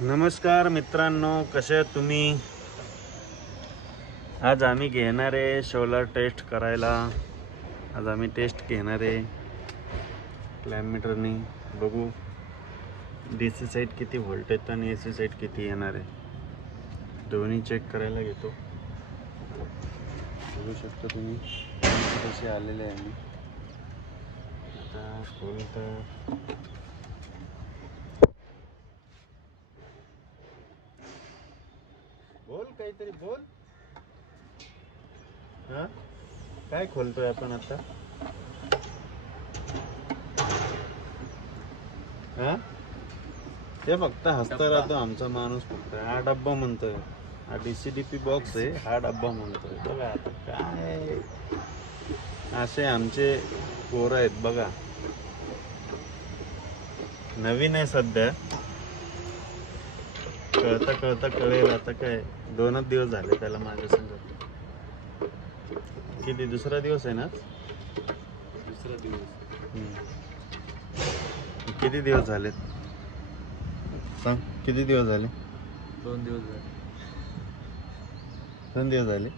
नमस्कार मित्रांनो, कसे आहात तुम्ही? आज आम्ही घेणार आहे सोलर टेस्ट करायला. आज आम्ही टेस्ट घेणार आहे क्लॅममीटरनी. बघू DC साईड किती व्होल्टेज आणि AC साईड किती येणार आहे, दोन्ही चेक करायला घेतो. बघू शकता तुम्ही कसे आलेले आहे. आम्ही आता खोलतो. बोल काहीतरी बोल. हा, काय खोलतोय आपण आता? हा, ते फक्त हसता राहतो आमचा माणूस. फक्त हा डब्बा म्हणतोय, हा DCDP बॉक्स आहे, हा डब्बा म्हणतोय. बघा आता काय असे आमचे पोरं आहेत बघा. नवीन आहे सध्या, कळता कळता कळेल. आता काय 2च दिवस झाले त्याला माझ्या संग. किती दुसरा दिवस आहे ना? दुसरा दिवस. किती दिवस झाले सांग? किती दिवस झाले? 2 दिवस झाले. 2 दिवस झाले.